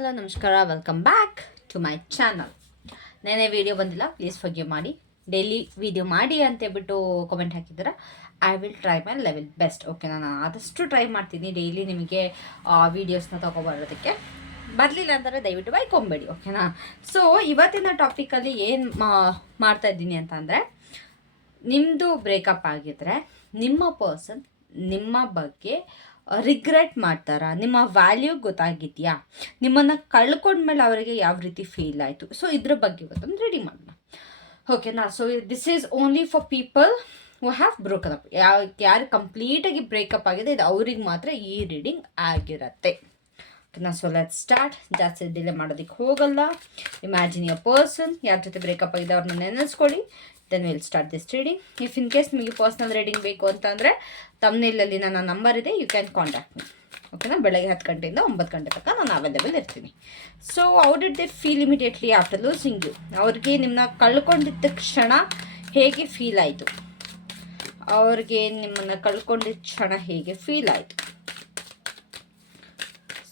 Hello ನಮಸ್ಕಾರ, welcome back to my channel. ನೆನೆ video ಬಂದಿಲ್ಲ, ಪ್ಲೀಸ್ ಫಾರ್ಗಿವ್ ಮಾಡಿ. ಡೈಲಿ ವೀಡಿಯೋ ಮಾಡಿ ಅಂತೇಳ್ಬಿಟ್ಟು ಕಾಮೆಂಟ್ ಹಾಕಿದ್ದೀರಾ. I will try my level best. ಓಕೆನಾ, ನಾನು ಆದಷ್ಟು ಟ್ರೈ ಮಾಡ್ತೀನಿ ಡೈಲಿ ನಿಮಗೆ ವೀಡಿಯೋಸ್ನ ತೊಗೊಬರೋದಕ್ಕೆ. ಬರಲಿಲ್ಲ ಅಂದರೆ ದಯವಿಟ್ಟು ಬೈಕೊಂಬೇಡಿ, ಓಕೆನಾ. ಸೊ ಇವತ್ತಿನ ಟಾಪಿಕಲ್ಲಿ ಏನು ಮಾಡ್ತಾ ಇದ್ದೀನಿ ಅಂತ ಅಂದರೆ, ನಿಮ್ಮದು ಬ್ರೇಕಪ್ ಆಗಿದ್ರೆ ನಿಮ್ಮ ಪರ್ಸನ್ ನಿಮ್ಮ ಬಗ್ಗೆ ರಿಗ್ರೆಟ್ ಮಾಡ್ತಾರಾ, ನಿಮ್ಮ ವ್ಯಾಲ್ಯೂ ಗೊತ್ತಾಗಿದೆಯಾ, ನಿಮ್ಮನ್ನು ಕಳ್ಕೊಂಡ್ಮೇಲೆ ಅವರಿಗೆ ಯಾವ ರೀತಿ ಫೀಲ್ ಆಯಿತು. ಸೊ ಇದ್ರ ಬಗ್ಗೆ ಇವತ್ತೊಂದು ರೆಡಿ ಮಾಡೋಣ, ಓಕೆನಾ. So this is only for people who have broken up. ಯಾರು ಕಂಪ್ಲೀಟಾಗಿ ಬ್ರೇಕಪ್ ಆಗಿದೆ, ಇದು ಅವ್ರಿಗೆ ಮಾತ್ರ ಈ ರೀಡಿಂಗ್ ಆಗಿರತ್ತೆ, ಓಕೆನಾ. So let start. ಜಾಸ್ತಿ ಡಿಲೇ ಮಾಡೋದಕ್ಕೆ ಹೋಗಲ್ಲ. ಇಮ್ಯಾಜಿನ್ ಯುವರ್ ಪರ್ಸನ್, ಯಾರ ಜೊತೆ ಬ್ರೇಕಪ್ ಆಗಿದೆ ಅವ್ರನ್ನ ನೆನೆಸ್ಕೊಳ್ಳಿ. Then will start this reading. If in case ನಿಮಗೆ ಪರ್ಸ್ನಲ್ ರೀಡಿಂಗ್ ಬೇಕು ಅಂತಂದರೆ ತಮ್ನೇಲಲ್ಲಿ ನನ್ನ ನಂಬರ್ ಇದೆ, ಯು ಕ್ಯಾನ್ ಕಾಂಟ್ಯಾಕ್ಟ್ ಮಿ, ಓಕೆನಾ. ಬೆಳಗ್ಗೆ 10 ಗಂಟೆಯಿಂದ 9 ಗಂಟೆ ತನಕ ನಾನು ಅವೈಲೇಬಲ್ ಇರ್ತೀನಿ. So how did they feel immediately after losing you? ಅವ್ರಿಗೆ ನಿಮ್ಮನ್ನ ಕಳ್ಕೊಂಡಿದ್ದ ಕ್ಷಣ ಹೇಗೆ ಫೀಲ್ ಆಯಿತು? ಅವ್ರಿಗೆ ನಿಮ್ಮನ್ನು ಕಳ್ಕೊಂಡಿದ್ದ ಕ್ಷಣ ಹೇಗೆ ಫೀಲ್ ಆಯಿತು?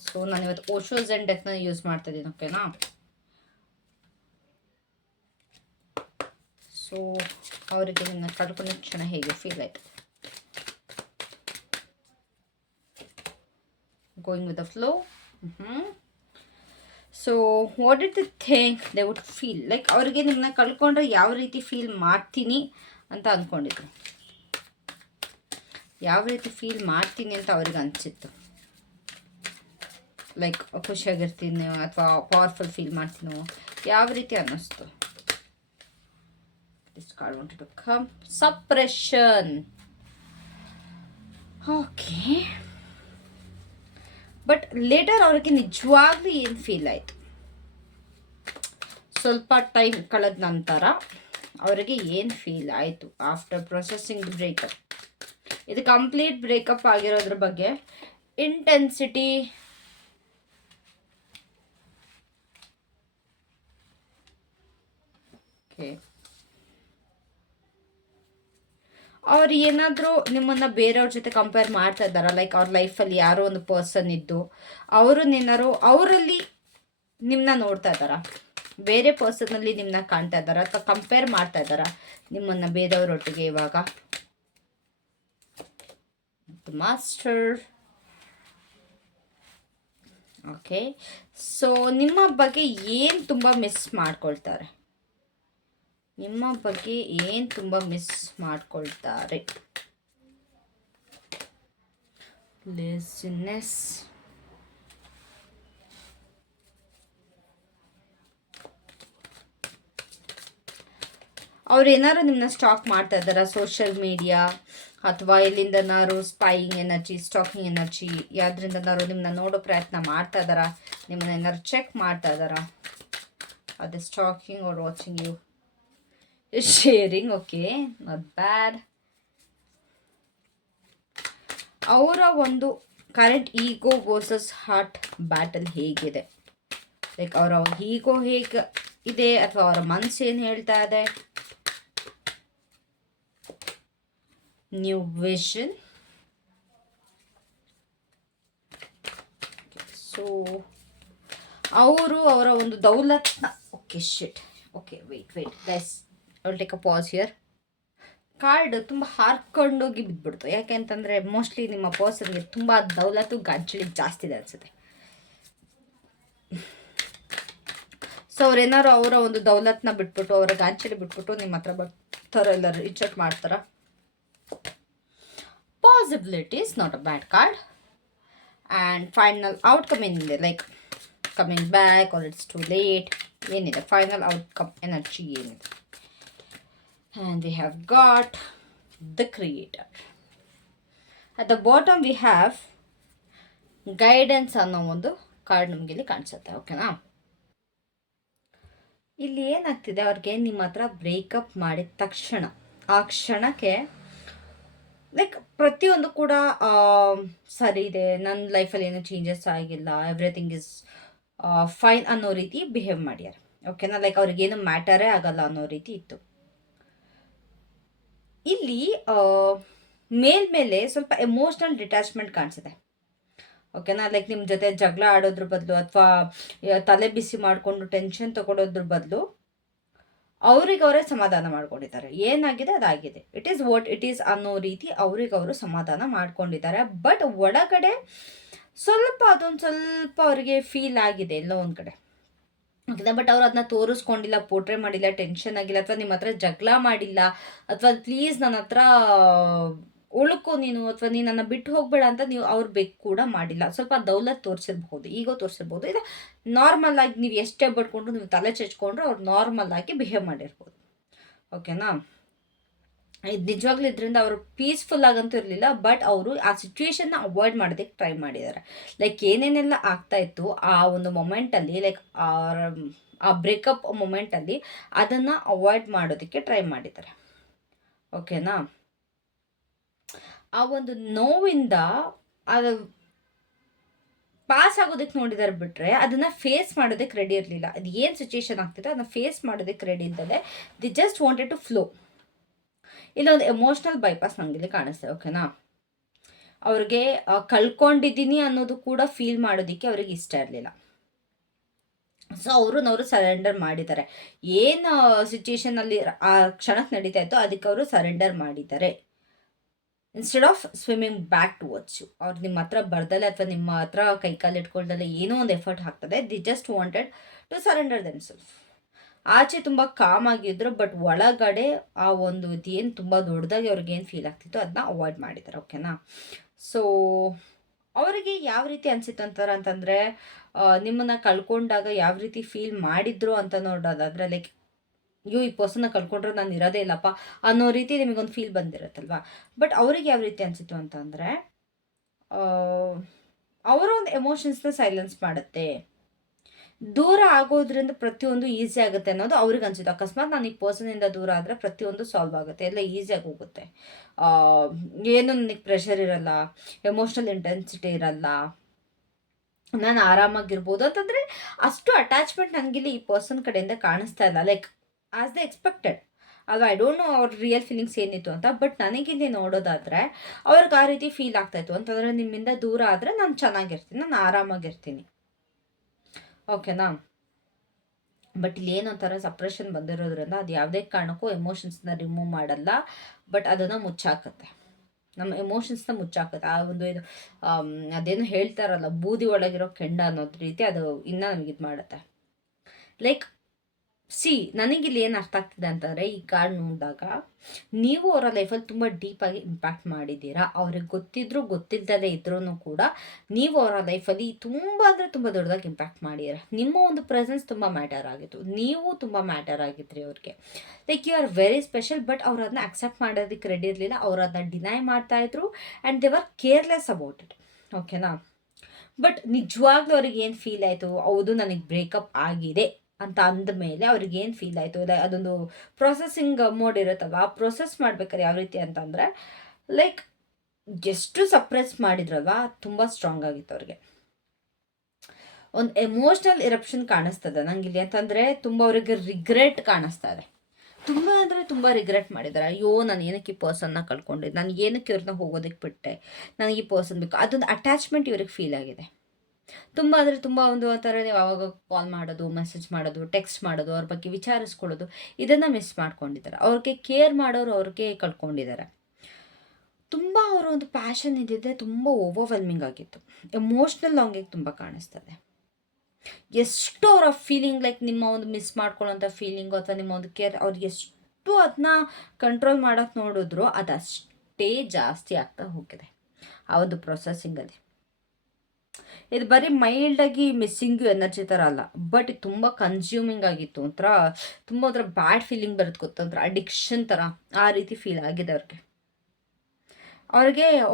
ಸೊ ನಾನು ಇವತ್ತು ಓಶೋಸ್ ಆ್ಯಂಡ್ ಡೆತ್ನ ಯೂಸ್ ಮಾಡ್ತಾ ಇದ್ದೀನಿ, ಓಕೆನಾ. ಸೊ ಅವರಿಗೆ ನಿಮ್ಮನ್ನ ಕಳ್ಕೊಂಡಿದ್ದ ಕ್ಷಣ ಹೇಗೆ ಫೀಲ್ ಆಯಿತು? Going with the flow. So what did they think they would feel? Like ಅವರಿಗೆ ನಿಮ್ಮನ್ನ ಕಳ್ಕೊಂಡ್ರೆ ಯಾವ ರೀತಿ ಫೀಲ್ ಮಾಡ್ತೀನಿ ಅಂತ ಅಂದ್ಕೊಂಡಿದ್ರು, ಯಾವ ರೀತಿ ಫೀಲ್ ಮಾಡ್ತೀನಿ ಅಂತ ಅವ್ರಿಗೆ ಅನಿಸಿತ್ತು. ಲೈಕ್ ಖುಷಿಯಾಗಿರ್ತೀನಿ ಅಥವಾ ಪವರ್ಫುಲ್ ಫೀಲ್ ಮಾಡ್ತೀನೋ, ಯಾವ ರೀತಿ ಅನ್ನಿಸ್ತು? This card wanted to come. Suppression. Okay. But later ಅವ್ರಿಗೆ ನಿಜವಾಗ್ಲೂ ಏನು ಫೀಲ್ ಆಯಿತು? ಸ್ವಲ್ಪ ಟೈಮ್ ಕಳೆದ ನಂತರ ಅವರಿಗೆ ಏನು ಫೀಲ್ ಆಯಿತು ಆಫ್ಟರ್ ಪ್ರೊಸೆಸಿಂಗ್ ಬ್ರೇಕಪ್? ಇದು ಕಂಪ್ಲೀಟ್ ಬ್ರೇಕಪ್ ಆಗಿರೋದ್ರ ಬಗ್ಗೆ ಇಂಟೆನ್ಸಿಟಿ, ಓಕೆ. ಅವ್ರು ಏನಾದರೂ ನಿಮ್ಮನ್ನು ಬೇರೆಯವ್ರ ಜೊತೆ ಕಂಪೇರ್ ಮಾಡ್ತಾ ಇದ್ದಾರಾ? ಲೈಕ್ ಅವ್ರ ಲೈಫಲ್ಲಿ ಯಾರೋ ಒಂದು ಪರ್ಸನ್ ಇದ್ದು ಅವ್ರನ್ನೇನಾರು ಅವರಲ್ಲಿ ನಿಮ್ಮನ್ನ ನೋಡ್ತಾ ಇದ್ದಾರಾ? ಬೇರೆ ಪರ್ಸನಲ್ಲಿ ನಿಮ್ಮನ್ನ ಕಾಣ್ತಾ ಇದ್ದಾರಾ ಅಥವಾ ಕಂಪೇರ್ ಮಾಡ್ತಾ ಇದ್ದಾರಾ ನಿಮ್ಮನ್ನು ಬೇರೆಯವ್ರೊಟ್ಟಿಗೆ? ಇವಾಗ ಮಾಸ್ಟರ್, ಓಕೆ. ಸೊ ನಿಮ್ಮ ಬಗ್ಗೆ ಏನು ತುಂಬ ಮಿಸ್ ಮಾಡ್ಕೊಳ್ತಾರೆ? ನಿಮ್ಮ ಬಗ್ಗೆ ಏನು ತುಂಬ ಮಿಸ್ ಮಾಡ್ಕೊಳ್ತಾರೆ? ಲೇಸಿನೆಸ್, ಅವ್ರು ಏನಾದ್ರು ನಿಮ್ಮನ್ನ ಸ್ಟಾಕ್ ಮಾಡ್ತಾ ಇದ್ದಾರಾ ಸೋಷಿಯಲ್ ಮೀಡಿಯಾ ಅಥವಾ ಎಲ್ಲಿಂದನಾರು ಸ್ಪೈಯಿಂಗ್ ಎನರ್ಜಿ, ಸ್ಟಾಕಿಂಗ್ ಎನರ್ಜಿ, ಯಾವ್ದ್ರಿಂದನಾರು ನಿಮ್ಮನ್ನ ನೋಡೋ ಪ್ರಯತ್ನ ಮಾಡ್ತಾ ಇದ್ದಾರಾ? ನಿಮ್ಮನ್ನ ಏನಾದ್ರು ಚೆಕ್ ಮಾಡ್ತಾ ಇದ್ದಾರಾ? ಅದೇ stalking or watching you, sharing, okay, not bad. ಅವರ ಒಂದು current ego versus heart battle ಹೇಗಿದೆ? ಲೈಕ್ ಅವರ ಈಗೋ ಹೇಗೆ ಇದೆ ಅಥವಾ ಅವರ ಮನಸ್ಸು ಏನು ಹೇಳ್ತಾ ಇದೆ? New vision. ಸೊ ಅವರು ಅವರ ಒಂದು ದೌಲತ್ನ, okay shit, okay wait guys, I will take a pause here. Card ತುಂಬ ಹಾರ್ಕೊಂಡೋಗಿ ಬಿದ್ದುಬಿಡ್ತು. ಯಾಕೆ ಅಂತಂದರೆ ಮೋಸ್ಟ್ಲಿ ನಿಮ್ಮ ಪರ್ಸನ್ಗೆ ತುಂಬ ದೌಲತ್ತು ಗಂಚಲಿ ಜಾಸ್ತಿ ಇದೆ ಅನಿಸುತ್ತೆ. ಸೊ ಅವ್ರೇನಾರು ಅವರ ಒಂದು ದೌಲತ್ನ ಬಿಟ್ಬಿಟ್ಟು, ಅವರ ಗಾಂಚಲಿ ಬಿಟ್ಬಿಟ್ಟು ನಿಮ್ಮ ಹತ್ರ ಬರ್ತಾರ, ಎಲ್ಲರೂ ರಿಚೆಟ್ ಮಾಡ್ತಾರ? Possibilities, not a bad card. And final outcome ಏನಿದೆ, like coming back or it's too late, ಏನಿದೆ ಫೈನಲ್ ಔಟ್ಕಮ್ ಎನರ್ಜಿ ಏನಿದೆ? And we have got the creator. At the bottom we have guidance ಅನ್ನೋ ಒಂದು ಕಾರ್ಡ್ ನಮಗೆ ಇಲ್ಲಿ ಕಾಣಿಸುತ್ತೆ, ಓಕೆನಾ. ಇಲ್ಲಿ ಏನಾಗ್ತಿದೆ, ಅವ್ರಿಗೆ ನಿಮ್ಮ ಹತ್ರ ಬ್ರೇಕಪ್ ಮಾಡಿದ ತಕ್ಷಣ ಆ ಕ್ಷಣಕ್ಕೆ ಲೈಕ್ ಪ್ರತಿಯೊಂದು ಕೂಡ ಸರಿ ಇದೆ, ನನ್ನ ಲೈಫಲ್ಲಿ ಏನೂ ಚೇಂಜಸ್ ಆಗಿಲ್ಲ, ಎವ್ರಿಥಿಂಗ್ ಇಸ್ ಫೈನ್ ಅನ್ನೋ ರೀತಿ ಬಿಹೇವ್ ಮಾಡ್ಯಾರ, ಓಕೆನಾ. ಲೈಕ್ ಅವ್ರಿಗೇನು ಮ್ಯಾಟರೇ ಆಗಲ್ಲ ಅನ್ನೋ ರೀತಿ ಇತ್ತು. ಇಲ್ಲಿ ಮೇಲ್ಮೇಲೆ ಸ್ವಲ್ಪ ಎಮೋಷ್ನಲ್ ಡಿಟ್ಯಾಚ್ಮೆಂಟ್ ಕಾಣಿಸಿದೆ. ಓಕೆನಾ. ಲೈಕ್ ನಿಮ್ಮ ಜೊತೆ ಜಗಳ ಆಡೋದ್ರ ಬದಲು ಅಥವಾ ತಲೆ ಬಿಸಿ ಮಾಡಿಕೊಂಡು ಟೆನ್ಷನ್ ತಗೊಳೋದ್ರ ಬದಲು ಅವರೇ ಸಮಾಧಾನ ಮಾಡ್ಕೊಂಡಿದ್ದಾರೆ. ಏನಾಗಿದೆ ಅದಾಗಿದೆ, it is what it is ಅನ್ನೋ ರೀತಿ ಅವರು ಸಮಾಧಾನ ಮಾಡ್ಕೊಂಡಿದ್ದಾರೆ. ಬಟ್ ಒಳಗಡೆ ಅದೊಂದು ಸ್ವಲ್ಪ ಅವರಿಗೆ ಫೀಲ್ ಆಗಿದೆ ಎಲ್ಲೋ ಒಂದು ಕಡೆ. ಓಕೆನಾ. ಬಟ್ ಅವ್ರು ಅದನ್ನ ತೋರಿಸ್ಕೊಂಡಿಲ್ಲ, ಪೋರ್ಟ್ರೇ ಮಾಡಿಲ್ಲ, ಟೆನ್ಷನ್ ಆಗಿಲ್ಲ, ಅಥವಾ ನಿಮ್ಮ ಹತ್ರ ಜಗಳ ಮಾಡಿಲ್ಲ, ಅಥವಾ ಪ್ಲೀಸ್ ನನ್ನ ಹತ್ರ ಉಳ್ಕೊ ನೀನು, ಅಥವಾ ನೀನು ನನ್ನ ಬಿಟ್ಟು ಹೋಗ್ಬೇಡ ಅಂತ ನೀವು ಅವ್ರು ಬೇಕು ಕೂಡ ಮಾಡಿಲ್ಲ. ಸ್ವಲ್ಪ ದೌಲತ್ ತೋರಿಸಿರ್ಬಹುದು, ಈಗೋ ತೋರಿಸಿರ್ಬೋದು. ಇಲ್ಲ ನಾರ್ಮಲ್ ಆಗಿ ನೀವು ಎಷ್ಟೇ ಬಡ್ಕೊಂಡು ನೀವು ತಲೆ ಚೆಚ್ಕೊಂಡ್ರು ಅವ್ರು ನಾರ್ಮಲ್ ಆಗಿ ಬಿಹೇವ್ ಮಾಡಿರ್ಬೋದು. ಓಕೆನಾ. ಇದು ನಿಜವಾಗ್ಲೂ ಇದರಿಂದ ಅವರು ಪೀಸ್ಫುಲ್ ಆಗಂತೂ ಇರಲಿಲ್ಲ. ಬಟ್ ಅವರು ಆ ಸಿಚುವೇಶನ್ನ ಅವಾಯ್ಡ್ ಮಾಡೋದಕ್ಕೆ ಟ್ರೈ ಮಾಡಿದ್ದಾರೆ. ಲೈಕ್ ಏನೇನೆಲ್ಲ ಆಗ್ತಾ ಇತ್ತು ಆ ಒಂದು ಮೊಮೆಂಟಲ್ಲಿ, ಲೈಕ್ ಆ ಬ್ರೇಕಪ್ ಮೊಮೆಂಟಲ್ಲಿ ಅದನ್ನು ಅವಾಯ್ಡ್ ಮಾಡೋದಕ್ಕೆ ಟ್ರೈ ಮಾಡಿದ್ದಾರೆ. ಓಕೆನಾ. ಆ ಒಂದು ನೋವಿಂದ ಅದು ಪಾಸ್ ಆಗೋದಕ್ಕೆ ನೋಡಿದಾರೆ ಬಿಟ್ರೆ ಅದನ್ನು ಫೇಸ್ ಮಾಡೋದಕ್ಕೆ ರೆಡಿ ಇರಲಿಲ್ಲ. ಅದು ಏನು ಸಿಚುವೇಶನ್ ಆಗ್ತಿತ್ತು ಅದನ್ನು ಫೇಸ್ ಮಾಡೋದಕ್ಕೆ ರೆಡಿ ಇದ್ದದೆ. They just wanted to flow. ಇಲ್ಲೊಂದು ಎಮೋಷ್ನಲ್ ಬೈಪಾಸ್ ನನಗಿಲ್ಲಿ ಕಾಣಿಸ್ತದೆ. ಓಕೆನಾ. ಅವ್ರಿಗೆ ಕಳ್ಕೊಂಡಿದ್ದೀನಿ ಅನ್ನೋದು ಕೂಡ ಫೀಲ್ ಮಾಡೋದಕ್ಕೆ ಅವ್ರಿಗೆ ಇಷ್ಟ ಇರಲಿಲ್ಲ. ಸೊ ಅವರು ಸರೆಂಡರ್ ಮಾಡಿದ್ದಾರೆ. ಏನು ಸಿಚುವೇಶನಲ್ಲಿ ಆ ಕ್ಷಣಕ್ಕೆ ನಡೀತಾ ಇತ್ತು ಅದಕ್ಕೆ ಅವರು ಸರೆಂಡರ್ ಮಾಡಿದ್ದಾರೆ. Instead of swimming back towards you. ಅವ್ರು ನಿಮ್ಮ ಹತ್ರ ಬರ್ದಲ್ಲೇ ಅಥವಾ ನಿಮ್ಮ ಹತ್ರ ಕೈಕಾಲು ಇಟ್ಕೊಳ್ದಲ್ಲೇ ಏನೋ ಒಂದು ಎಫರ್ಟ್ ಹಾಕ್ತದೆ. They just wanted to surrender themself. ಆಚೆ ತುಂಬ ಕಾಮ್ ಆಗಿದ್ರು, ಬಟ್ ಒಳಗಡೆ ಆ ಒಂದು ಇದೇನು ತುಂಬ ದೊಡ್ಡದಾಗಿ ಅವ್ರಿಗೇನು ಫೀಲ್ ಆಗ್ತಿತ್ತು ಅದನ್ನ ಅವಾಯ್ಡ್ ಮಾಡಿದ್ದಾರೆ. ಓಕೆನಾ. ಸೊ ಅವರಿಗೆ ಯಾವ ರೀತಿ ಅನಿಸಿತ್ತು ಅಂತಂದರೆ ನಿಮ್ಮನ್ನು ಕಳ್ಕೊಂಡಾಗ ಯಾವ ರೀತಿ ಫೀಲ್ ಮಾಡಿದ್ರು ಅಂತ ನೋಡೋದಾದರೆ, ಲೈಕ್ ಈ ಪರ್ಸನ್ನ ಕಳ್ಕೊಂಡ್ರೆ ನಾನು ಇರೋದೇ ಇಲ್ಲಪ್ಪ ಅನ್ನೋ ರೀತಿ ನಿಮಗೊಂದು ಫೀಲ್ ಬಂದಿರುತ್ತಲ್ವಾ. ಬಟ್ ಅವ್ರಿಗೆ ಯಾವ ರೀತಿ ಅನಿಸಿತ್ತು ಅಂತಂದರೆ ಅವರ ಒಂದು ಎಮೋಷನ್ಸ್ನ ಸೈಲೆನ್ಸ್ ಮಾಡುತ್ತೆ. ದೂರ ಆಗೋದ್ರಿಂದ ಪ್ರತಿಯೊಂದು ಈಸಿ ಆಗುತ್ತೆ ಅನ್ನೋದು ಅವ್ರಿಗೆ ಅನಿಸಿತ್ತು. ಅಕಸ್ಮಾತ್ ನಾನು ಈ ಪರ್ಸನಿಂದ ದೂರ ಆದರೆ ಪ್ರತಿಯೊಂದು ಸಾಲ್ವ್ ಆಗುತ್ತೆ, ಎಲ್ಲ ಈಸಿಯಾಗಿ ಹೋಗುತ್ತೆ. ಏನು ನನಗೆ ಪ್ರೆಷರ್ ಇರಲ್ಲ, ಎಮೋಷ್ನಲ್ ಇಂಟೆನ್ಸಿಟಿ ಇರಲ್ಲ, ನಾನು ಆರಾಮಾಗಿರ್ಬೋದು ಅಂತಂದರೆ ಅಷ್ಟು ಅಟ್ಯಾಚ್ಮೆಂಟ್ ನನಗಿಲ್ಲಿ ಈ ಪರ್ಸನ್ ಕಡೆಯಿಂದ ಕಾಣಿಸ್ತಾ ಇಲ್ಲ. ಲೈಕ್ ಆಸ್ ದ ಎಕ್ಸ್ಪೆಕ್ಟೆಡ್ ಅಲ್ವಾ. ಐ ಡೋಂಟ್ ನೋ ಅವ್ರ ರಿಯಲ್ ಫೀಲಿಂಗ್ಸ್ ಏನಿತ್ತು ಅಂತ. ಬಟ್ ನನಗಿಲ್ಲಿ ನೋಡೋದಾದರೆ ಅವ್ರಿಗೆ ಆ ರೀತಿ ಫೀಲ್ ಆಗ್ತಾಯಿತ್ತು ಅಂತಂದರೆ ನಿಮ್ಮಿಂದ ದೂರ ಆದರೆ ನಾನು ಚೆನ್ನಾಗಿರ್ತೀನಿ, ನಾನು ಆರಾಮಾಗಿರ್ತೀನಿ. ಓಕೆನಾ. ಬಟ್ ಇಲ್ಲಿ ಏನೋ ಒಂಥರ ಸಪ್ರೆಷನ್ ಬಂದಿರೋದ್ರಿಂದ ಅದು ಯಾವುದೇ ಕಾರಣಕ್ಕೂ ಎಮೋಷನ್ಸ್ನ ರಿಮೂವ್ ಮಾಡಲ್ಲ, ಬಟ್ ಅದನ್ನು ಮುಚ್ಚಾಕತ್ತೆ. ನಮ್ಮ ಎಮೋಷನ್ಸ್ನ ಮುಚ್ಚಾಕತ್ತೆ. ಆ ಒಂದು ಇದು ಅದೇನು ಹೇಳ್ತಾರಲ್ಲ, ಬೂದಿ ಒಳಗಿರೋ ಕೆಂಡ ಅನ್ನೋದು ರೀತಿ ಅದು ಇನ್ನೂ ನಮಗೆ ಇದು ಮಾಡುತ್ತೆ. ಲೈಕ್ ನನಗಿಲ್ಲಿ ಏನು ಅರ್ಥ ಆಗ್ತಿದೆ ಅಂತಂದರೆ, ಈ ಕಾರ್ಡ್ ನೋಡಿದಾಗ ನೀವು ಅವರ ಲೈಫಲ್ಲಿ ತುಂಬ ಡೀಪಾಗಿ ಇಂಪ್ಯಾಕ್ಟ್ ಮಾಡಿದ್ದೀರಾ. ಅವ್ರಿಗೆ ಗೊತ್ತಿದ್ರು ಗೊತ್ತಿಲ್ಲದೇ ಇದ್ರೂ ಕೂಡ ನೀವು ಅವರ ಲೈಫಲ್ಲಿ ತುಂಬ ಅಂದರೆ ತುಂಬ ದೊಡ್ಡದಾಗಿ ಇಂಪ್ಯಾಕ್ಟ್ ಮಾಡಿದ್ದೀರಾ. ನಿಮ್ಮ ಒಂದು ಪ್ರೆಸೆನ್ಸ್ ತುಂಬ ಮ್ಯಾಟರ್ ಆಗಿತ್ತು, ನೀವು ತುಂಬ ಮ್ಯಾಟರ್ ಆಗಿದ್ರಿ ಅವ್ರಿಗೆ. Like you are very special. But ಅವ್ರು ಅದನ್ನ ಅಕ್ಸೆಪ್ಟ್ ಮಾಡೋದಕ್ಕೆ ರೆಡಿ ಇರಲಿಲ್ಲ. ಅವ್ರು ಅದನ್ನ ಡಿನೈ ಮಾಡ್ತಾಯಿದ್ರು and they were careless about it. ಓಕೆನಾ. ಬಟ್ ನಿಜವಾಗ್ಲೂ ಅವ್ರಿಗೆ ಏನು ಫೀಲ್ ಆಯಿತು, ಹೌದು ನನಗೆ ಬ್ರೇಕಪ್ ಆಗಿದೆ ಅಂತ ಅಂದಮೇಲೆ ಅವ್ರಿಗೇನು ಫೀಲ್ ಆಯಿತು, ಅದೊಂದು ಪ್ರೊಸೆಸಿಂಗ್ ಮೋಡ್ ಇರುತ್ತಲ್ವ. ಆ ಪ್ರೊಸೆಸ್ ಮಾಡ್ಬೇಕಾದ್ರೆ ಯಾವ ರೀತಿ ಅಂತಂದರೆ, ಲೈಕ್ ಎಷ್ಟು ಸಪ್ರೆಸ್ ಮಾಡಿದ್ರಲ್ವ ತುಂಬ ಸ್ಟ್ರಾಂಗ್ ಆಗಿತ್ತು ಅವ್ರಿಗೆ. ಒಂದು ಎಮೋಷ್ನಲ್ ಇರಪ್ಷನ್ ಕಾಣಿಸ್ತದೆ ನನಗಿಲ್ಲಿ ಅಂತಂದರೆ, ತುಂಬ ಅವ್ರಿಗೆ ರಿಗ್ರೆಟ್ ಕಾಣಿಸ್ತಾ ಇದೆ. ತುಂಬ ಅಂದರೆ ತುಂಬ ರಿಗ್ರೆಟ್ ಮಾಡಿದ್ದಾರೆ. ಅಯ್ಯೋ ನಾನು ಏನಕ್ಕೆ ಈ ಪರ್ಸನ್ನ ಕಳ್ಕೊಂಡೆ, ನಾನು ಏನಕ್ಕೆ ಇವ್ರನ್ನ ಹೋಗೋದಕ್ಕೆ ಬಿಟ್ಟೆ, ನನಗೆ ಈ ಪರ್ಸನ್ ಬೇಕು, ಅದೊಂದು ಅಟ್ಯಾಚ್ಮೆಂಟ್ ಇವ್ರಿಗೆ ಫೀಲ್ ಆಗಿದೆ. ತುಂಬ ಅಂದರೆ ತುಂಬ ಒಂದು ಥರ ನೀವು ಆವಾಗ ಕಾಲ್ ಮಾಡೋದು, ಮೆಸೇಜ್ ಮಾಡೋದು, ಟೆಕ್ಸ್ಟ್ ಮಾಡೋದು, ಅವ್ರ ಬಗ್ಗೆ ವಿಚಾರಿಸ್ಕೊಳ್ಳೋದು, ಇದನ್ನು ಮಿಸ್ ಮಾಡ್ಕೊಂಡಿದ್ದಾರೆ. ಅವ್ರಿಗೆ ಕೇರ್ ಮಾಡೋರು ಅವ್ರಿಗೆ ಕಳ್ಕೊಂಡಿದ್ದಾರೆ. ತುಂಬ ಅವರ ಒಂದು ಪ್ಯಾಷನ್ ಇದ್ದಿದ್ದೆ ತುಂಬ ಓವರ್ವೆಲ್ಮಿಂಗ್ ಆಗಿತ್ತು. ಎಮೋಷ್ನಲ್ ಲಾಂಗಿಂಗ್ ತುಂಬ ಕಾಣಿಸ್ತದೆ. ಎಷ್ಟು ಅವರ ಫೀಲಿಂಗ್, ಲೈಕ್ ನಿಮ್ಮ ಒಂದು ಮಿಸ್ ಮಾಡ್ಕೊಳ್ಳೋಂಥ ಫೀಲಿಂಗು ಅಥವಾ ನಿಮ್ಮ ಒಂದು ಕೇರ್, ಅವ್ರಿಗೆ ಎಷ್ಟು ಅದನ್ನ ಕಂಟ್ರೋಲ್ ಮಾಡೋಕ್ಕೆ ನೋಡಿದ್ರು ಅದಷ್ಟೇ ಜಾಸ್ತಿ ಆಗ್ತಾ ಹೋಗಿದೆ ಆ ಒಂದು ಪ್ರೊಸೆಸಿಂಗಲ್ಲಿ. ಇದು ಬರೀ ಮೈಲ್ಡಾಗಿ ಮಿಸ್ಸಿಂಗ್ ಎನರ್ಜಿ ಥರ ಅಲ್ಲ, ಬಟ್ ಇದು ತುಂಬ ಕನ್ಸ್ಯೂಮಿಂಗ್ ಆಗಿತ್ತು. ಒಂಥರ ತುಂಬ ಒಂಥರ ಬ್ಯಾಡ್ ಫೀಲಿಂಗ್ ಬರುತ್ತೆ ಗೊತ್ತ, ಒಂಥರ ಅಡಿಕ್ಷನ್ ಥರ ಆ ರೀತಿ ಫೀಲ್ ಆಗಿದೆ ಅವ್ರಿಗೆ.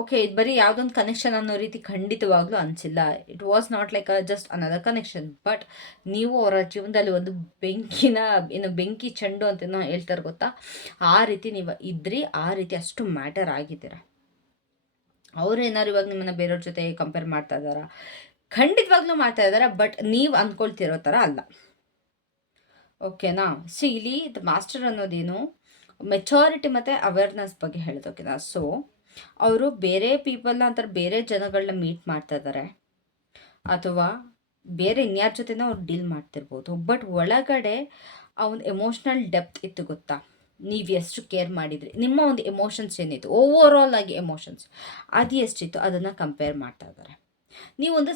ಓಕೆ, ಇದು ಬರೀ ಯಾವುದೊಂದು ಕನೆಕ್ಷನ್ ಅನ್ನೋ ರೀತಿ ಖಂಡಿತವಾಗ್ಲೂ ಅನಿಸಿಲ್ಲ. It was not like just another connection. But ನೀವು ಅವರ ಜೀವನದಲ್ಲಿ ಒಂದು ಬೆಂಕಿ ಚೆಂಡು ಅಂತ ಹೇಳ್ತಾರೆ ಗೊತ್ತಾ, ಆ ರೀತಿ ನೀವು ಇದ್ರಿ, ಆ ರೀತಿ ಅಷ್ಟು ಮ್ಯಾಟರ್ ಆಗಿದ್ದೀರ. ಅವ್ರು ಏನಾದ್ರು ಇವಾಗ ನಿಮ್ಮನ್ನು ಬೇರೆಯವ್ರ ಜೊತೆ ಕಂಪೇರ್ ಮಾಡ್ತಾ ಇದ್ದಾರಾ? ಖಂಡಿತವಾಗ್ಲೂ ಮಾಡ್ತಾ ಇದ್ದಾರೆ, ಬಟ್ ನೀವು ಅಂದ್ಕೊಳ್ತಿರೋ ಥರ ಅಲ್ಲ. ಓಕೆನಾ. ಇಲ್ಲಿ ದ ಮಾಸ್ಟರ್ ಅನ್ನೋದೇನು ಮೆಚೋರಿಟಿ ಮತ್ತು ಅವೇರ್ನೆಸ್ ಬಗ್ಗೆ ಹೇಳೋದು. ಓಕೆನಾ. ಸೊ ಅವರು ಬೇರೆ ಪೀಪಲ್ನ ಅಂತಾರೆ, ಬೇರೆ ಜನಗಳನ್ನ ಮೀಟ್ ಮಾಡ್ತಾ ಇದ್ದಾರೆ. ಅಥವಾ ಬೇರೆ ಇನ್ಯಾರ ಜೊತೆನೋ ಅವ್ರು ಡೀಲ್ ಮಾಡ್ತಿರ್ಬೋದು. ಬಟ್ ಒಳಗಡೆ ಅವನ ಎಮೋಷ್ನಲ್ ಡೆಪ್ತ್ ಇತ್ತು ಗೊತ್ತಾ, ನೀವು ಎಷ್ಟು ಕೇರ್ ಮಾಡಿದ್ರಿ, ನಿಮ್ಮ ಒಂದು ಎಮೋಷನ್ಸ್ ಏನಿತ್ತು ಓವರ್ ಆಲ್ ಆಗಿ ಎಮೋಷನ್ಸ್ ಅದು ಎಷ್ಟಿತ್ತು ಅದನ್ನು ಕಂಪೇರ್ ಮಾಡ್ತಾ ಇದ್ದಾರೆ. ನೀವೊಂದು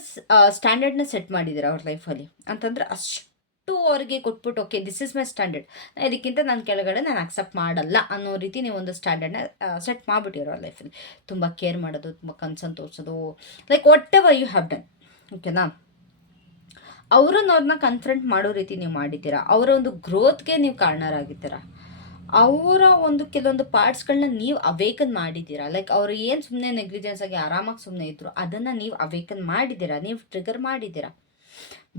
ಸ್ಟ್ಯಾಂಡರ್ಡ್ನ ಸೆಟ್ ಮಾಡಿದ್ದೀರ ಅವ್ರ ಲೈಫಲ್ಲಿ ಅಂತಂದರೆ ಅಷ್ಟು ಅವ್ರಿಗೆ ಕೊಟ್ಬಿಟ್ಟು okay this is my standard, ಇದಕ್ಕಿಂತ ನಾನು ಕೆಳಗಡೆ ನಾನು ಅಕ್ಸೆಪ್ಟ್ ಮಾಡಲ್ಲ ಅನ್ನೋ ರೀತಿ ನೀವೊಂದು ಸ್ಟ್ಯಾಂಡರ್ಡ್ನ ಸೆಟ್ ಮಾಡಿಬಿಟ್ಟಿರೋ ಅವ್ರ ಲೈಫಲ್ಲಿ. ತುಂಬ ಕೇರ್ ಮಾಡೋದು, ತುಂಬ ಕನ್ಸರ್ನ್ ತೋರಿಸೋದು, like whatever you have done, ಓಕೆನಾ. ಅವ್ರನ್ನ ಕನ್ಫ್ರಂಟ್ ಮಾಡೋ ರೀತಿ ನೀವು ಮಾಡಿದ್ದೀರಾ, ಅವರ ಒಂದು ಗ್ರೋತ್ಗೆ ನೀವು ಕಾರಣರಾಗಿದ್ದೀರಾ, ಅವರ ಒಂದು ಕೆಲವೊಂದು ಪಾರ್ಟ್ಸ್ಗಳನ್ನ ನೀವು ಅವೇಕನ್ ಮಾಡಿದ್ದೀರಾ. ಲೈಕ್ ಅವರು ಏನು ಸುಮ್ಮನೆ ನೆಗ್ಲಿಜೆನ್ಸ್ ಆಗಿ ಆರಾಮಾಗಿ ಸುಮ್ಮನೆ ಇದ್ರು ಅದನ್ನು ನೀವು ಅವೇಕನ್ ಮಾಡಿದ್ದೀರಾ, ನೀವು ಟ್ರಿಗರ್ ಮಾಡಿದ್ದೀರಾ.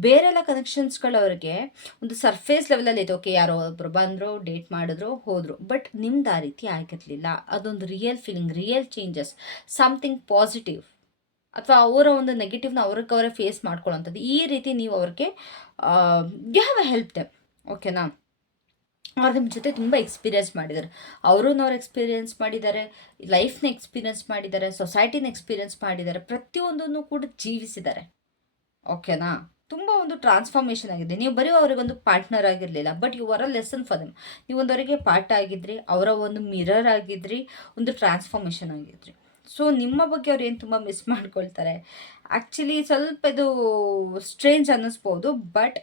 ಬೇರೆಲ್ಲ ಕನೆಕ್ಷನ್ಸ್ಗಳು ಅವ್ರಿಗೆ ಒಂದು ಸರ್ಫೇಸ್ ಲೆವೆಲಲ್ಲಿ ಇದೆ, ಓಕೆ ಯಾರೋ ಒಬ್ಬರು ಬಂದರು, ಡೇಟ್ ಮಾಡಿದ್ರು, ಹೋದರು, ಬಟ್ ನಿಮ್ದು ಆ ರೀತಿ ಆಗಿರಲಿಲ್ಲ. ಅದೊಂದು real feeling, real changes, something positive, ಅಥವಾ ಅವರ ಒಂದು ನೆಗೆಟಿವ್ನ ಅವ್ರಿಗೆ ಫೇಸ್ ಮಾಡ್ಕೊಳ್ಳೋಂಥದ್ದು. ಈ ರೀತಿ ನೀವು ಅವ್ರಿಗೆ you have a help them, ಓಕೆನಾ. ಅವ್ರು ನಿಮ್ಮ ಜೊತೆ ತುಂಬ ಎಕ್ಸ್ಪೀರಿಯೆನ್ಸ್ ಮಾಡಿದ್ದಾರೆ, ಅವ್ರು ಎಕ್ಸ್ಪೀರಿಯೆನ್ಸ್ ಮಾಡಿದ್ದಾರೆ, ಲೈಫ್ನ ಎಕ್ಸ್ಪೀರಿಯೆನ್ಸ್ ಮಾಡಿದ್ದಾರೆ, ಸೊಸೈಟಿನ ಎಕ್ಸ್ಪೀರಿಯೆನ್ಸ್ ಮಾಡಿದ್ದಾರೆ, ಪ್ರತಿಯೊಂದನ್ನು ಕೂಡ ಜೀವಿಸಿದ್ದಾರೆ, ಓಕೆನಾ. ತುಂಬ ಒಂದು ಟ್ರಾನ್ಸ್ಫಾರ್ಮೇಷನ್ ಆಗಿದೆ. ನೀವು ಬರೀ ಅವರಿಗೊಂದು ಪಾರ್ಟ್ನರ್ ಆಗಿರಲಿಲ್ಲ, but you are a lesson for them. ನೀವೊಂದವರಿಗೆ ಪಾರ್ಟ್ ಆಗಿದ್ರಿ, ಅವರ ಒಂದು ಮಿರರ್ ಆಗಿದ್ರಿ, ಒಂದು ಟ್ರಾನ್ಸ್ಫಾರ್ಮೇಷನ್ ಆಗಿದ್ರಿ. ಸೊ ನಿಮ್ಮ ಬಗ್ಗೆ ಅವ್ರು ಏನು ತುಂಬ ಮಿಸ್ ಮಾಡ್ಕೊಳ್ತಾರೆ. ಆ್ಯಕ್ಚುಲಿ ಸ್ವಲ್ಪ ಇದು ಸ್ಟ್ರೇಂಜ್ ಅನ್ನಿಸ್ಬೋದು, ಬಟ್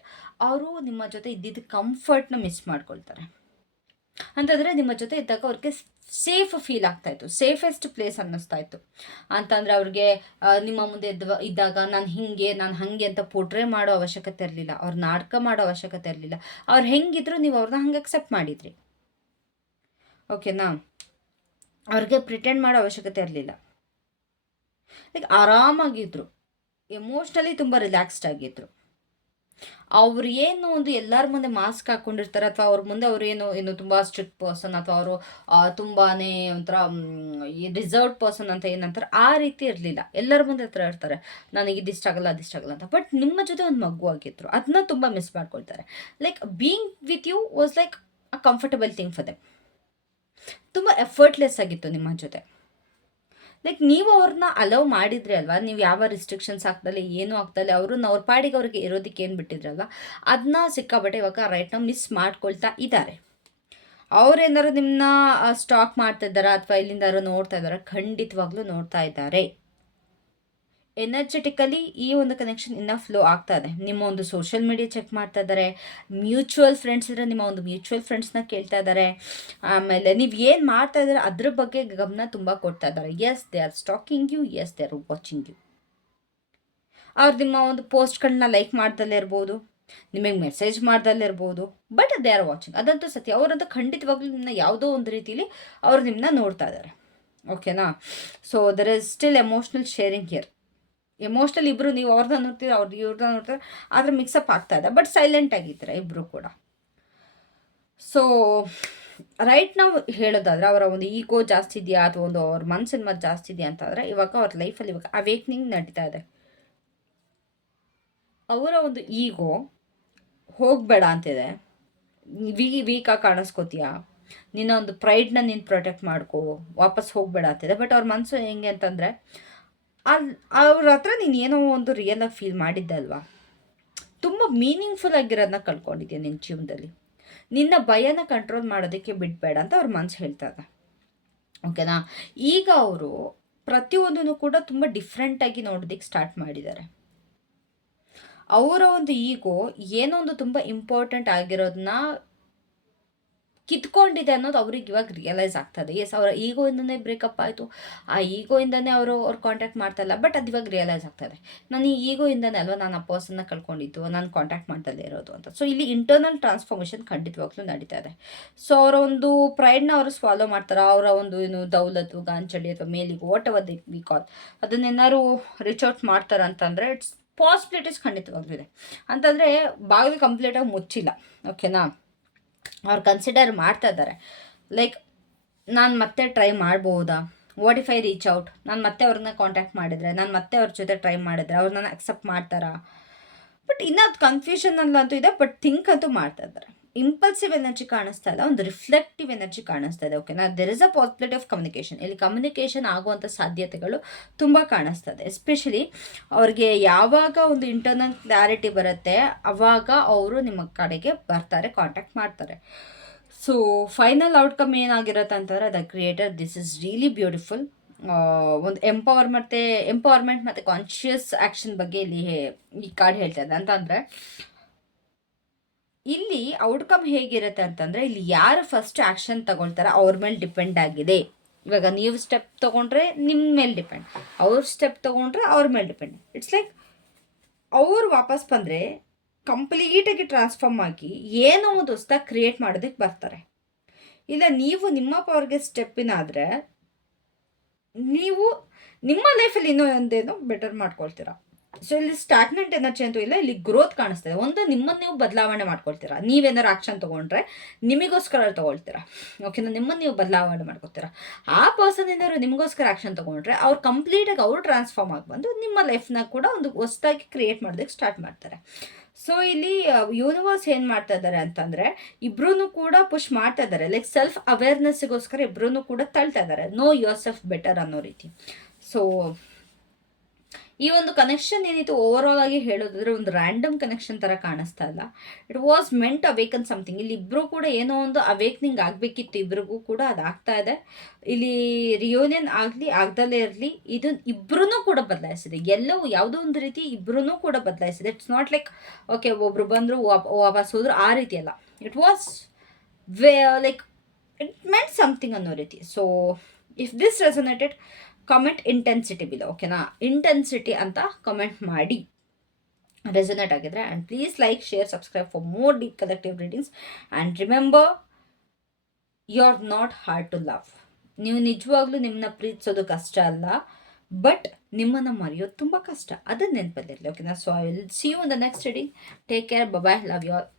ಅವರು ನಿಮ್ಮ ಜೊತೆ ಇದ್ದಿದ್ದು ಕಂಫರ್ಟ್ನ ಮಿಸ್ ಮಾಡ್ಕೊಳ್ತಾರೆ. ಅಂತಂದರೆ ನಿಮ್ಮ ಜೊತೆ ಇದ್ದಾಗ ಅವ್ರಿಗೆ ಸೇಫ್ ಫೀಲ್ ಆಗ್ತಾಯಿತ್ತು, ಸೇಫೆಸ್ಟ್ ಪ್ಲೇಸ್ ಅನ್ನಿಸ್ತಾ ಇತ್ತು. ಅಂತಂದರೆ ಅವ್ರಿಗೆ ನಿಮ್ಮ ಮುಂದೆ ಇದ್ದಾಗ ನಾನು ಹಾಗೆ ಅಂತ ಪೋಟ್ರೆ ಮಾಡೋ ಅವಶ್ಯಕತೆ ಇರಲಿಲ್ಲ, ಅವ್ರ ನಾಟಕ ಮಾಡೋ ಅವಶ್ಯಕತೆ ಇರಲಿಲ್ಲ. ಅವ್ರು ಹೆಂಗಿದ್ರು ನೀವು ಅವ್ರನ್ನ ಹಂಗೆ ಅಕ್ಸೆಪ್ಟ್ ಮಾಡಿದ್ರಿ, ಓಕೆನಾ. ಅವ್ರಿಗೆ ಪ್ರಿಟೆಂಡ್ ಮಾಡೋ ಅವಶ್ಯಕತೆ ಇರಲಿಲ್ಲ. ಲೈಕ್ ಆರಾಮಾಗಿದ್ದರು, ಎಮೋಷ್ನಲಿ ತುಂಬ ರಿಲ್ಯಾಕ್ಸ್ಡ್ ಆಗಿದ್ದರು. ಅವ್ರು ಏನು ಒಂದು ಎಲ್ಲರ ಮುಂದೆ ಮಾಸ್ಕ್ ಹಾಕ್ಕೊಂಡಿರ್ತಾರೆ, ಅಥವಾ ಅವ್ರ ಮುಂದೆ ಅವರು ಏನು ತುಂಬ ಸ್ಟ್ರಿಕ್ಟ್ ಪರ್ಸನ್, ಅಥವಾ ಅವರು ತುಂಬಾ ಒಂಥರ ರಿಸರ್ವ್ಡ್ ಪರ್ಸನ್ ಅಂತ ಏನಂತಾರೆ ಆ ರೀತಿ ಇರಲಿಲ್ಲ. ಎಲ್ಲರ ಮುಂದೆ ಹತ್ರ ಇರ್ತಾರೆ, ನನಗೆ ಇದಿಷ್ಟ ಆಗಲ್ಲ ಅಂತ. ಬಟ್ ನಿಮ್ಮ ಜೊತೆ ಒಂದು ಮಗು ಆಗಿದ್ರು, ಅದನ್ನ ತುಂಬ ಮಿಸ್ ಮಾಡ್ಕೊಳ್ತಾರೆ. Like being with you was like a comfortable thing for them. ತುಂಬ ಎಫರ್ಟ್ಲೆಸ್ ಆಗಿತ್ತು ನಿಮ್ಮ ಜೊತೆ. ಲೈಕ್ ನೀವು ಅವ್ರನ್ನ ಅಲೌ ಮಾಡಿದ್ರಿ ಅಲ್ವಾ, ನೀವು ಯಾವ ರಿಸ್ಟ್ರಿಕ್ಷನ್ಸ್ ಆಗ್ತಲ್ಲ ಏನೂ ಆಗ್ತಲ್ಲ, ಅವ್ರ ಪಾಡಿಗೆ ಅವ್ರಿಗೆ ಇರೋದಕ್ಕೆ ಏನು ಬಿಟ್ಟಿದ್ರಲ್ವ, ಅದನ್ನ ಸಿಕ್ಕಾಬಟ್ಟೆ ಇವಾಗ ರೈಟ್ನ ಮಿಸ್ ಮಾಡ್ಕೊಳ್ತಾ ಇದ್ದಾರೆ. ಅವ್ರೇನಾದ್ರು ನಿಮ್ಮನ್ನ ಸ್ಟಾಕ್ ಮಾಡ್ತಾ ಇದ್ದಾರಾ, ಅಥವಾ ಇಲ್ಲಿಂದಾರು ನೋಡ್ತಾ ಇದ್ದಾರಾ? ಖಂಡಿತವಾಗ್ಲೂ ನೋಡ್ತಾ ಇದ್ದಾರೆ. ಎನರ್ಜೆಟಿಕಲಿ ಈ ಒಂದು ಕನೆಕ್ಷನ್ ಇನ್ನೂ ಫ್ಲೋ ಆಗ್ತಾ ಇದೆ. ನಿಮ್ಮ ಒಂದು ಸೋಷಿಯಲ್ ಮೀಡಿಯಾ ಚೆಕ್ ಮಾಡ್ತಾ ಇದ್ದಾರೆ, ಮ್ಯೂಚುವಲ್ ಫ್ರೆಂಡ್ಸ್ ಇದ್ದರೆ ನಿಮ್ಮ ಒಂದು ಮ್ಯೂಚುವಲ್ ಫ್ರೆಂಡ್ಸ್ನ ಕೇಳ್ತಾ ಇದ್ದಾರೆ. ಆಮೇಲೆ ನೀವು ಏನು ಮಾಡ್ತಾ ಇದ್ದಾರೆ ಅದ್ರ ಬಗ್ಗೆ ಗಮನ ತುಂಬ ಕೊಡ್ತಾ ಇದ್ದಾರೆ. Yes they are stalking you, yes they are watching you. ಅವ್ರು ನಿಮ್ಮ ಒಂದು ಪೋಸ್ಟ್ಗಳನ್ನ ಲೈಕ್ ಮಾಡ್ದಲ್ಲೇ ಇರ್ಬೋದು, ನಿಮಗೆ ಮೆಸೇಜ್ ಮಾಡ್ದಲ್ಲೇ ಇರ್ಬೋದು, ಬಟ್ ದೇ ಆರ್ ವಾಚಿಂಗ್. ಅದಂತೂ ಸತ್ಯ. ಅವರಂತೂ ಖಂಡಿತವಾಗ್ಲೂ ನಿಮ್ಮನ್ನ ಯಾವುದೋ ಒಂದು ರೀತಿಲಿ ಅವ್ರು ನಿಮ್ಮನ್ನ ನೋಡ್ತಾ ಇದ್ದಾರೆ, ಓಕೆನಾ. So there is still emotional sharing here. Emotional ಇಬ್ಬರು, ನೀವು ಅವ್ರನ್ನ ನೋಡ್ತೀರ, ಇವ್ರನ್ನ ನೋಡ್ತಾರೆ, ಆದರೆ ಮಿಕ್ಸಪ್ ಆಗ್ತಾ ಇದೆ, ಬಟ್ ಸೈಲೆಂಟ್ ಆಗಿರ್ತಾರೆ ಇಬ್ಬರು ಕೂಡ. ಸೊ ರೈಟ್ ನಾವು ಹೇಳೋದಾದ್ರೆ ಅವರ ಒಂದು ಈಗೋ ಜಾಸ್ತಿ ಇದೆಯಾ, ಅಥವಾ ಒಂದು ಅವ್ರ ಮನಸ್ಸಿನ ಮಾತು ಜಾಸ್ತಿ ಇದೆಯಾ ಅಂತಂದರೆ, ಇವಾಗ ಅವ್ರ ಲೈಫಲ್ಲಿ ಇವಾಗ ಅವೇಕ್ನಿಂಗ್ ನಡೀತಾ ಇದೆ. ಅವರ ಒಂದು ಈಗೋ ಹೋಗಬೇಡ ಅಂತಿದೆ, ವೀಕಾಗಿ ಕಾಣಿಸ್ಕೋತೀಯಾ, ನಿನ್ನ ಒಂದು ಪ್ರೈಡ್ನ ನೀನು ಪ್ರೊಟೆಕ್ಟ್ ಮಾಡ್ಕೋ, ವಾಪಸ್ ಹೋಗಬೇಡ ಅಂತಿದೆ. ಬಟ್ ಅವ್ರ ಮನಸ್ಸು ಹೆಂಗೆ ಅಂತಂದರೆ, ಅವ್ರ ಹತ್ರ ನೀನು ಏನೋ ಒಂದು ರಿಯಲಾಗಿ ಫೀಲ್ ಮಾಡಿದ್ದೆ ಅಲ್ವಾ, ತುಂಬ ಮೀನಿಂಗ್ಫುಲ್ ಆಗಿರೋದನ್ನ ಕಳ್ಕೊಂಡಿದ್ಯಾ ನಿನ್ನ ಜೀವನದಲ್ಲಿ, ನಿನ್ನ ಭಯನ ಕಂಟ್ರೋಲ್ ಮಾಡೋದಕ್ಕೆ ಬಿಡಬೇಡ ಅಂತ ಅವ್ರ ಮನಸ್ಸು ಹೇಳ್ತಾ ಇದೆ, ಓಕೆನಾ. ಈಗ ಅವರು ಪ್ರತಿಯೊಂದನ್ನು ಕೂಡ ತುಂಬ ಡಿಫ್ರೆಂಟಾಗಿ ನೋಡೋದಕ್ಕೆ ಸ್ಟಾರ್ಟ್ ಮಾಡಿದ್ದಾರೆ. ಅವರ ಒಂದು ಈಗೋ ಏನೋ ಒಂದು ತುಂಬ ಇಂಪಾರ್ಟೆಂಟ್ ಆಗಿರೋದನ್ನ ಕಿತ್ಕೊಂಡಿದೆ ಅನ್ನೋದು ಅವ್ರಿಗೆ ಇವಾಗ ರಿಯಲೈಸ್ ಆಗ್ತದೆ. ಎಸ್, ಅವರ ಈಗೋಯಿಂದನೇ ಬ್ರೇಕಪ್ ಆಯಿತು, ಆ ಈಗೋಯಿಂದನೇ ಅವ್ರು ಕಾಂಟ್ಯಾಕ್ಟ್ ಮಾಡ್ತಾಯಿಲ್ಲ, ಬಟ್ ಅದು ಇವಾಗ ರಿಯಲೈಸ್ ಆಗ್ತದೆ, ನಾನು ಈ ಈಗೋಯಿಂದನೇ ಅಲ್ವಾ ನಾನು ಆ ಪರ್ಸನ್ನ ಕಳ್ಕೊಂಡಿದ್ದು, ನಾನು ಕಾಂಟ್ಯಾಕ್ಟ್ ಮಾಡ್ದಲ್ಲೇ ಇರೋದು ಅಂತ. ಸೊ ಇಲ್ಲಿ ಇಂಟರ್ನಲ್ ಟ್ರಾನ್ಸ್ಫಾರ್ಮೇಷನ್ ಖಂಡಿತವಾಗ್ಲೂ ನಡೀತಾ ಇದೆ. ಸೊ ಅವರ ಒಂದು ಪ್ರೈಡ್ನ ಅವರು ಸ್ವಾಲೋ ಮಾಡ್ತಾರೆ. ಅವರ ಒಂದು ದೌಲತ್ತು, ಗಾಂಚಲಿ ಅಥವಾ ಮೇಲಿಗೆ whatever the we call, ಅದನ್ನೇನಾದ್ರು ರೀಚ್ ಔಟ್ ಮಾಡ್ತಾರೆ ಅಂತಂದರೆ ಇಟ್ಸ್ ಪಾಸಿಬಿಲಿಟೀಸ್ ಖಂಡಿತವಾಗ್ಲೂ ಇದೆ. ಅಂತಂದರೆ ಬಾಗಿಲು ಕಂಪ್ಲೀಟಾಗಿ ಮುಚ್ಚಿಲ್ಲ, ಓಕೆನಾ. ಅವ್ರು ಕನ್ಸಿಡರ್ ಮಾಡ್ತಾ ಇದ್ದಾರೆ, ಲೈಕ್ ನಾನು ಮತ್ತೆ ಟ್ರೈ ಮಾಡ್ಬೋದಾ, what if I reach out, ನಾನು ಮತ್ತೆ ಅವ್ರನ್ನ ಕಾಂಟ್ಯಾಕ್ಟ್ ಮಾಡಿದರೆ, ನಾನು ಮತ್ತೆ ಅವ್ರ ಜೊತೆ ಟ್ರೈ ಮಾಡಿದರೆ ಅವ್ರು ನನ್ನ ಅಕ್ಸೆಪ್ಟ್ ಮಾಡ್ತಾರಾ. ಬಟ್ ಇನ್ನೂ ಅದು ಕನ್ಫ್ಯೂಷನ್ ಅಂತೂ ಇದೆ, ಬಟ್ ಥಿಂಕ್ ಅಂತೂ ಮಾಡ್ತಾ ಇದ್ದಾರೆ. ಇಂಪಲ್ಸಿವ್ ಎನರ್ಜಿ ಕಾಣಿಸ್ತಾ ಇಲ್ಲ, ಒಂದು ರಿಫ್ಲೆಕ್ಟಿವ್ ಎನರ್ಜಿ ಕಾಣಿಸ್ತಾ ಇದೆ. ಓಕೆನಾ, there is a possibility of communication. ಇಲ್ಲಿ ಕಮ್ಯುನಿಕೇಷನ್ ಆಗುವಂಥ ಸಾಧ್ಯತೆಗಳು ತುಂಬ ಕಾಣಿಸ್ತಾ ಇದೆ. ಎಸ್ಪೆಷಲಿ ಅವ್ರಿಗೆ ಯಾವಾಗ ಒಂದು ಇಂಟರ್ನಲ್ ಕ್ಲಾರಿಟಿ ಬರುತ್ತೆ ಅವಾಗ ಅವರು ನಿಮ್ಮ ಕಡೆಗೆ ಬರ್ತಾರೆ, ಕಾಂಟ್ಯಾಕ್ಟ್ ಮಾಡ್ತಾರೆ. ಸೊ ಫೈನಲ್ ಔಟ್ಕಮ್ ಏನಾಗಿರುತ್ತೆ ಅಂತಂದರೆ the creator, this is really beautiful. ಒಂದು ಎಂಪವರ್ಮೆಂಟ್ ಮತ್ತು ಕಾನ್ಷಿಯಸ್ ಆ್ಯಕ್ಷನ್ ಬಗ್ಗೆ ಇಲ್ಲಿ ಈ ಕಾರ್ಡ್ ಹೇಳ್ತಾ ಇದೆ. ಅಂತಂದರೆ ಇಲ್ಲಿ ಔಟ್ಕಮ್ ಹೇಗಿರುತ್ತೆ ಅಂತಂದರೆ, ಇಲ್ಲಿ ಯಾರು ಫಸ್ಟ್ ಆ್ಯಕ್ಷನ್ ತಗೊಳ್ತಾರೆ ಅವ್ರ ಮೇಲೆ ಡಿಪೆಂಡ್ ಆಗಿದೆ. ಇವಾಗ ನೀವು ಸ್ಟೆಪ್ ತೊಗೊಂಡ್ರೆ ನಿಮ್ಮ ಮೇಲೆ ಡಿಪೆಂಡ್, ಅವ್ರ ಸ್ಟೆಪ್ ತೊಗೊಂಡ್ರೆ ಅವ್ರ ಮೇಲೆ ಡಿಪೆಂಡ್. ಇಟ್ಸ್ ಲೈಕ್ ಅವ್ರು ವಾಪಸ್ ಬಂದರೆ ಕಂಪ್ಲೀಟಾಗಿ ಟ್ರಾನ್ಸ್ಫಾರ್ಮ್ ಆಗಿ ಏನೋ ಒಂದು ಹೊಸ್ದಾಗಿ ಕ್ರಿಯೇಟ್ ಮಾಡೋದಕ್ಕೆ ಬರ್ತಾರೆ. ಇಲ್ಲ ನೀವು ನಿಮ್ಮ ಪವರ್ಗೆ ಸ್ಟೆಪ್ಪಿನಾದರೆ ನೀವು ನಿಮ್ಮ ಲೈಫಲ್ಲಿ ಇನ್ನೂ ಒಂದೇನೋ ಬೆಟರ್ ಮಾಡ್ಕೊಳ್ತೀರಾ. ಸೊ ಇಲ್ಲಿ ಸ್ಟಾಗ್ನೆಂಟ್ ಎನರ್ಜಿ ಅಂತೂ ಇಲ್ಲ, ಇಲ್ಲಿ ಗ್ರೋತ್ ಕಾಣಿಸ್ತದೆ. ಒಂದು ನಿಮ್ಮನ್ನು ನೀವು ಬದಲಾವಣೆ ಮಾಡ್ಕೊಳ್ತೀರಾ. ನೀವೇನಾರು ಆಕ್ಷನ್ ತೊಗೊಂಡ್ರೆ ನಿಮಗೋಸ್ಕರ ತೊಗೊಳ್ತೀರಾ. ಓಕೆನಾ, ನಿಮ್ಮನ್ನು ನೀವು ಬದಲಾವಣೆ ಮಾಡ್ಕೊಳ್ತೀರಾ. ಆ ಪರ್ಸನ್ ಏನಾದ್ರು ನಿಮಗೋಸ್ಕರ ಆಕ್ಷನ್ ತೊಗೊಂಡ್ರೆ ಅವ್ರು ಕಂಪ್ಲೀಟಾಗಿ ಅವರು ಟ್ರಾನ್ಸ್ಫಾರ್ಮ್ ಆಗಿ ಬಂದು ನಿಮ್ಮ ಲೈಫ್ನ ಕೂಡ ಒಂದು ಹೊಸದಾಗಿ ಕ್ರಿಯೇಟ್ ಮಾಡೋದಕ್ಕೆ ಸ್ಟಾರ್ಟ್ ಮಾಡ್ತಾರೆ. ಸೊ ಇಲ್ಲಿ ಯೂನಿವರ್ಸ್ ಏನು ಮಾಡ್ತಾ ಇದ್ದಾರೆ ಅಂತಂದರೆ, ಇಬ್ಬರೂ ಕೂಡ ಪುಷ್ ಮಾಡ್ತಾ ಇದ್ದಾರೆ. ಲೈಕ್ ಸೆಲ್ಫ್ ಅವೇರ್ನೆಸ್ಗೋಸ್ಕರ ಇಬ್ಬರೂ ಕೂಡ ತಳ್ತಾ ಇದ್ದಾರೆ, ನೋ ಯುವರ್ ಸೆಲ್ಫ್ ಬೆಟರ್ ಅನ್ನೋ ರೀತಿ. ಸೊ ಈ ಒಂದು ಕನೆಕ್ಷನ್ ಏನಿತ್ತು ಓವರ್ ಆಲ್ ಆಗಿ ಹೇಳೋದಾದ್ರೆ ಒಂದು ರ್ಯಾಂಡಮ್ ಕನೆಕ್ಷನ್ ಥರ ಕಾಣಿಸ್ತಾ ಇಲ್ಲ. It was made awaken something. ಇಲ್ಲಿ ಇಬ್ಬರು ಕೂಡ ಏನೋ ಒಂದು ಅವೇಕ್ನಿಂಗ್ ಆಗಬೇಕಿತ್ತು, ಇಬ್ರಿಗೂ ಕೂಡ ಅದಾಗ್ತಾ ಇದೆ. ಇಲ್ಲಿ ರಿಯೂನಿಯನ್ ಆಗಲಿ ಆಗದಲ್ಲೇ ಇರಲಿ, ಇದು ಇಬ್ಬರೂ ಕೂಡ ಬದಲಾಯಿಸಿದೆ. ಎಲ್ಲವೂ ಯಾವುದೋ ಒಂದು ರೀತಿ ಇಬ್ಬರೂ ಕೂಡ ಬದಲಾಯಿಸಿದೆ. ಇಟ್ಸ್ ನಾಟ್ ಲೈಕ್ ಓಕೆ ಒಬ್ರು ಬಂದರು ವಾಪಸ್ ಹೋದ್ರು ಆ ರೀತಿ ಅಲ್ಲ. It was like it meant something ಅನ್ನೋ ರೀತಿ. So if this resonated, comment intensity below. ಓಕೆನಾ, ಇಂಟೆನ್ಸಿಟಿ ಅಂತ ಕಾಮೆಂಟ್ ಮಾಡಿ ರೆಸೊನೇಟ್ ಆಗಿದ್ರೆ. And please like, share, subscribe for more deep collective readings. And remember, you are not hard to love. ನೀವು ನಿಜವಾಗ್ಲೂ ನಿಮ್ಮನ್ನ ಪ್ರೀತಿಸೋದು ಕಷ್ಟ ಅಲ್ಲ, ಬಟ್ ನಿಮ್ಮನ್ನು ಮರೆಯೋದು ತುಂಬ ಕಷ್ಟ. ಅದನ್ನ ನೆನಪಲ್ಲಿರಲಿ. ಓಕೆನಾ, so I will see you in the next reading. Take care, bye, love you all.